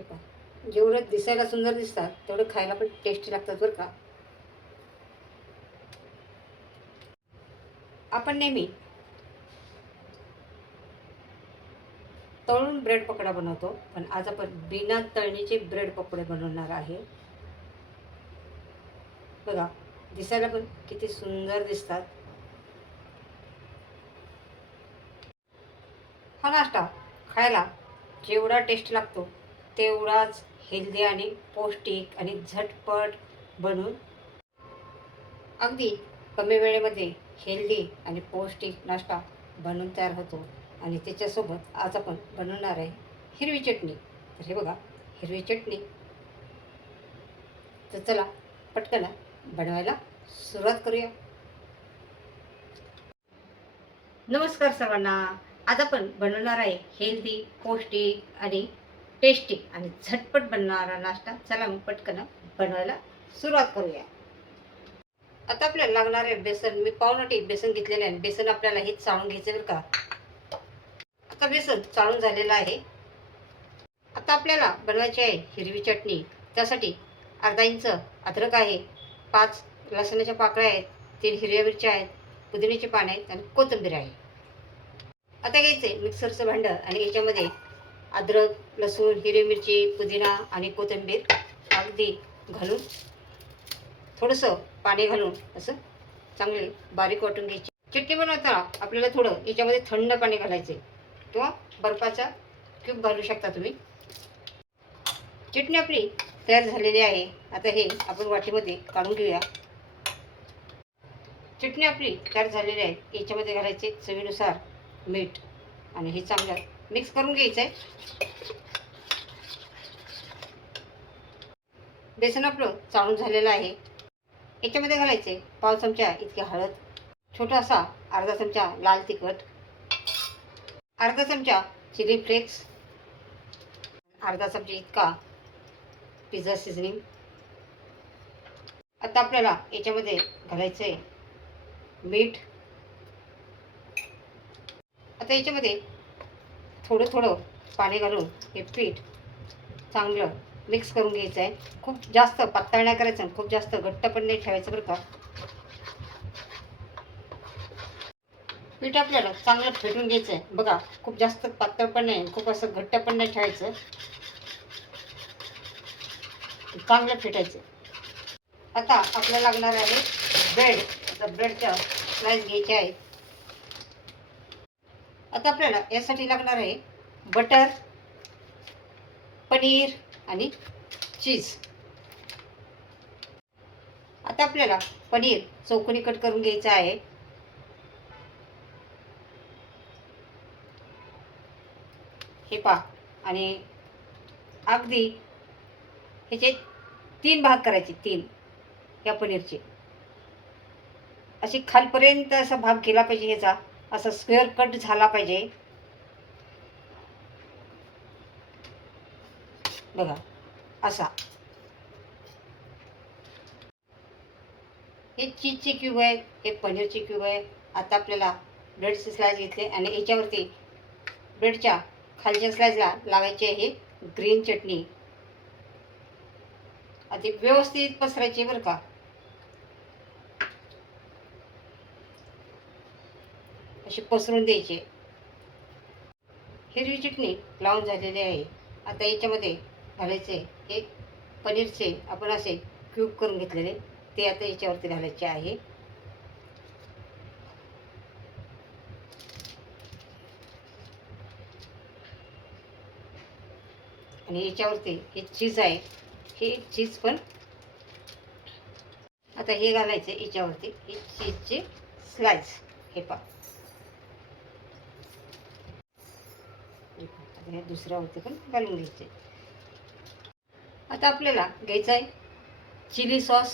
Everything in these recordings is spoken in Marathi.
हे पहा, जेवढं दिसायला सुंदर दिसतात तेवढं खायला पण टेस्टी लागतात बरं का. आपण नेहमी तळून ब्रेड पकोडा बनवतो, पण आज आपण बिना तळणीचे ब्रेड पकोडे बनवणार आहे. बघा, दिसायला पण किती सुंदर दिसतात. हा नाश्ता खायला जेवढा टेस्ट लागतो तेवढाच हेल्दी आणि पौष्टिक आणि झटपट बनून अगदी कमी वेळेमध्ये हेल्दी आणि पौष्टिक नाश्ता बनवून तयार होतो. आणि त्याच्यासोबत आज आपण बनवणार आहे हिरवी चटणी. तर हे बघा, हिरवी चटणी. तर चला पटकन बनवायला सुरुवात करूया. नमस्कार सर्वांना. आज आपण बनवणार आहे हेल्दी, पौष्टिक आणि टेस्टी आणि झटपट बनणारा नाश्ता. चला मग पटकन बनवायला सुरुवात करूया. आता आपल्याला लागणार आहे बेसन. मी पाववाटी बेसन घेतलेले आहे. बेसन आपल्याला हे चाळून घ्यायचं बरं का. आता बेसन चाळून झालेलं आहे. आता आपल्याला बनवायची आहे हिरवी चटणी. त्यासाठी अर्धा इंच अद्रक आहे, 5 लसणाच्या पाकळ्या आहेत, 3 हिरव्या मिरच्या आहेत, पुदिन्याची पाने आहेत आणि कोथिंबीर आहे. आता घ्यायचे मिक्सरचं भांडं आणि याच्यामध्ये अद्रक, लसूण, हिरवी मिरची, पुदिना आणि कोथिंबीर अगदी घालून थोडंसं पाणी घालून असं चांगले बारीक वाटून घ्यायचे. चटणी बनवताना आपल्याला थोडं याच्यामध्ये थंड पाणी घालायचे किंवा बर्फाचा क्यूब घालू शकता तुम्ही. चटणी आपली तयार झालेली आहे. आता हे आपण वाटीमध्ये काढून घेऊया. चटणी आपली तयार झालेली आहे. याच्यामध्ये घालायचे चवीनुसार मीठ आणि हे चांगलं मिक्स करून घ्यायचं आहे. बेसन आपलं चाळून झालेलं आहे. याच्यामध्ये घालायचे पाव चमचा इतकी हळद, छोटासा अर्धा चमचा लाल तिखट, अर्धा चमचा चिली फ्लेक्स, अर्धा चमचा इतका पिझ्झा सीझनिंग. आता आपल्याला याच्यामध्ये घालायचं आहे मीठ. आता याच्यामध्ये थोडं थोडं पाणी घालून हे पीठ चांगलं मिक्स करून घ्यायचं आहे. खूप जास्त पातळ नाही करायचं, खूप जास्त घट्ट पण नाही ठेवायचं बरं का. पीठ आपल्याला चांगलं फेटून घ्यायचं आहे. बघा, खूप जास्त पातळ पण नाही, खूप असं घट्ट पण नाही ठेवायचं, चांगलं फेटायचं. आता आपल्याला लागणार आहे ब्रेड. आता ब्रेडच्या स्लाइस घ्यायच्या आहेत. आता आपल्याला यासाठी लागणार आहे बटर, पनीर आणि चीज. आता आपल्याला पनीर चौकोनी कट करून घ्यायचं आहे. हे पहा, आणि अगदी ह्याचे 3 भाग करायचे, 3 या पनीरचे. अशी खालपर्यंत असा भाग केला पाहिजे ह्याचा, असा स्क्वेअर कट झाला पाहिजे. बघा असा. हे चीजचे क्यूब आहे, हे पनीरचे क्यूब आहे. आता आपल्याला ब्रेडचे स्लाइस घेतले आणि याच्यावरती ब्रेडच्या खालच्या स्लाइसला लावायची आहे ग्रीन चटणी. आता व्यवस्थित पसरायची बरं का. अशी पसरून द्यायची. हिरवी चटणी लावून झालेली आहे. आता याच्यामध्ये घालायचे एक पनीरचे आपण असे क्यूब करून घेतलेले, ते आता याच्यावरती घालायचे आहे. आणि याच्यावरती हे चीज आहे, हे चीज पण आता हे घालायचे याच्यावरती, हे चीजचे स्लाइस. हे पहा, आता हे दुसऱ्यावरती पण घालून घ्यायचे. आता आपल्याला घ्यायचं आहे चिली सॉस.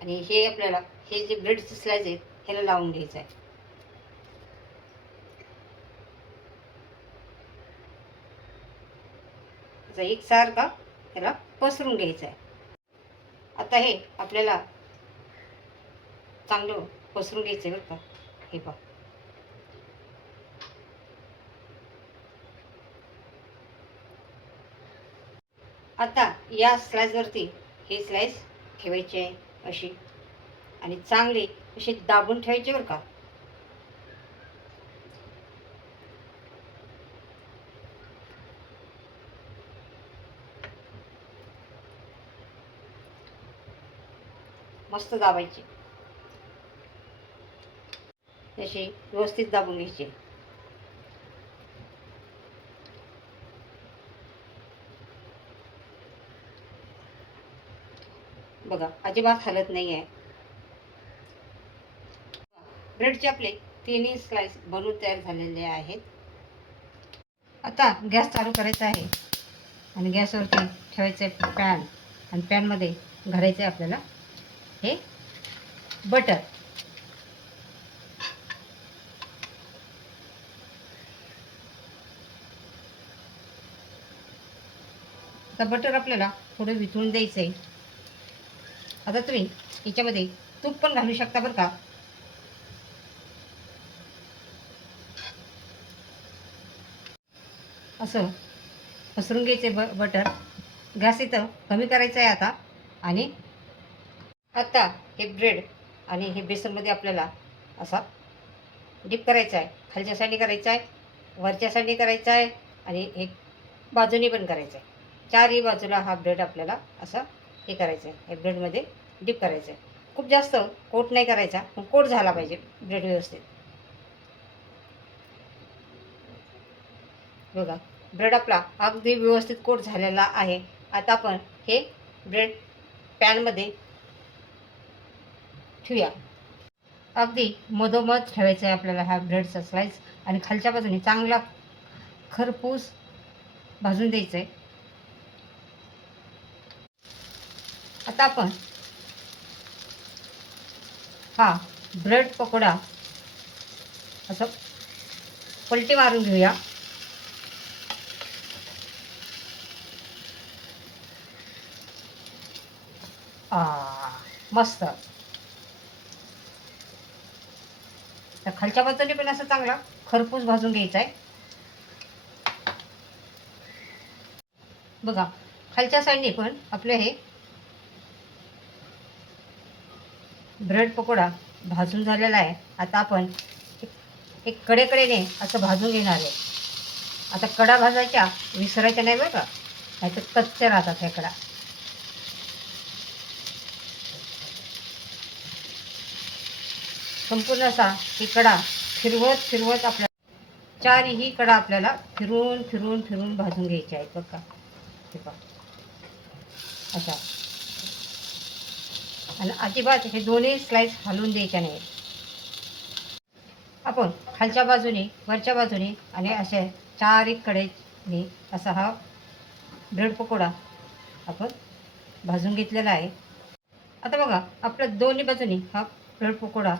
आणि हे आपल्याला हे जे ब्रेडचे स्लाइस आहेत ह्याला लावून घ्यायचं आहे. एकसारखा ह्याला पसरून घ्यायचं आहे. आता हे आपल्याला चांगलं पसरून घ्यायचं आहे बरं का. हे पहा, आता या स्लाइसवरती हे स्लाइस ठेवायचे आहे अशी, आणि चांगले असे दाबून ठेवायचे बरं का. मस्त दाबायचे, असे व्यवस्थित दाबून घ्यायचे. बघा अजिबात हलत नाही आहे. ब्रेडचे आपले तिन्ही स्लाइस बनवून तयार झालेले आहेत. आता गॅस चालू करायचा आहे आणि गॅसवरती ठेवायचं आहे पॅन, आणि पॅनमध्ये घालायचं आहे आपल्याला हे बटर. आता बटर आपल्याला थोडं वितळून द्यायचं आहे. आता तुम्ही याच्यामध्ये तूप पण घालू शकता बरं का. असं पसरून घ्यायचे बटर. गॅस इथं कमी करायचं आहे आता. आणि आता हे ब्रेड आणि हे बेसनमध्ये आपल्याला असा डिप करायचा आहे. खालच्या साईडने करायचा आहे, वरच्या साईडने करायचा आहे, आणि एक बाजूने पण करायचा आहे. चारही बाजूला हा ब्रेड आपल्याला असा हे करायचं आहे. हे ब्रेडमध्ये डिप करायचं आहे. खूप जास्त कोट नाही करायचा, पण कोट झाला पाहिजे ब्रेड व्यवस्थित. बघा ब्रेड आपला अगदी व्यवस्थित कोट झालेला आहे. आता आपण हे ब्रेड पॅनमध्ये ठेवूया. अगदी मधोमध ठेवायचं आहे आपल्याला हा ब्रेडचा स्लाइस, आणि खालच्या बाजूने चांगला खरपूस भाजून द्यायचं आहे. आता आपण हा ब्रेड पकोडा असं पलटी मारून घेऊया. मस्त. तर खालच्या बाजूने पण असं चांगला खरपूस भाजून घ्यायचा आहे. बघा खालच्या साईडने पण आपलं हे ब्रेड पकोडा भाजून झालेला आहे. आता आपण एक कडेकडेने असं भाजून घेणार आहे. आता कडा भाजायच्या विसरायच्या नाही बरं का, नाही तर कच्च्या राहतात ह्या कडा. संपूर्ण असा ही कडा फिरवत फिरवत आपल्याला चारही कडा आपल्याला फिरून फिरून फिरून भाजून घ्यायचे आहेत बघा. हे पहा असा. आणि अजिबात हे दोन्ही स्लाइस हलवून द्यायच्या नाही. आपण खालच्या बाजूने, वरच्या बाजूने आणि अशा चारही कडेने असा हा ब्रेड पकोडा आपण भाजून घेतलेला आहे. आता बघा आपल्या दोन्ही बाजूने हा ब्रेड पकोडा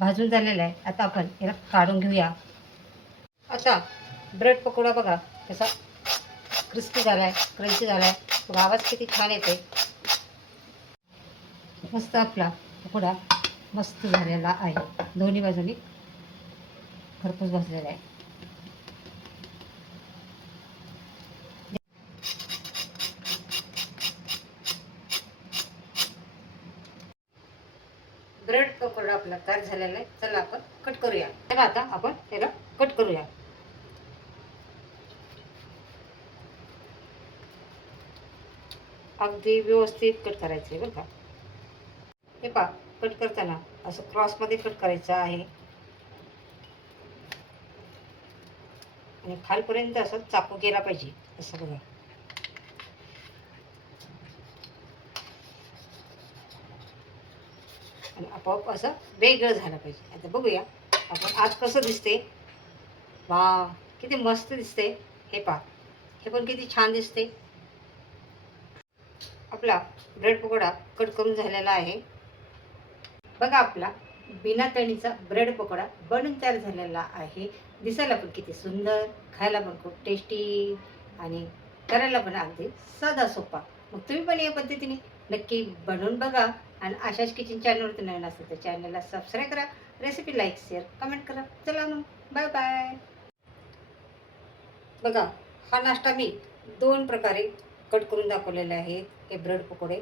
भाजून झालेला आहे. आता आपण याला काढून घेऊया. आता ब्रेड पकोडा बघा कसा क्रिस्पी झाला आहे, क्रंची झाला आहे. बघा आवाज किती छान येते. मस्त आपला पकोडा मस्त झालेला आहे. दोन्ही बाजूनी खरपूस भाजलेला आहे. ब्रेड पकोडा आपला तयार झालेला आहे. चला आपण कट करूया. चला आता आपण त्याला कट करूया. अगदी व्यवस्थित कट करायचं आहे बरं का. हे पहा कट करताना असं क्रॉसमध्ये कट करायचं आहे, आणि खालपर्यंत असं चाकू गेला पाहिजे असं बघा. आणि आपोआप असं वेगळं झालं पाहिजे. आता बघूया आपण आज कसं दिसते. वा किती मस्त दिसते. हे पहा हे पण किती छान दिसते. आपला ब्रेड पकोडा कट करून झालेला आहे. बघा आपला बिना तळणीचा ब्रेड पकोडा बनून तयार झालेला आहे. दिसायला पण किती सुंदर, खायला पण खूप टेस्टी, आणि करायला पण अगदी साधा सोपा. मग तुम्ही पण या पद्धतीने नक्की बनवून बघा. आणि आशाच किचन चॅनलवरती नवीन असेल तर चॅनलला सबस्क्राईब करा, रेसिपी लाईक शेअर कमेंट करा. चला मग बाय बाय. बघा हा नाश्ता मी दोन प्रकारे कट करून दाखवलेले आहेत हे ब्रेड पकोडे.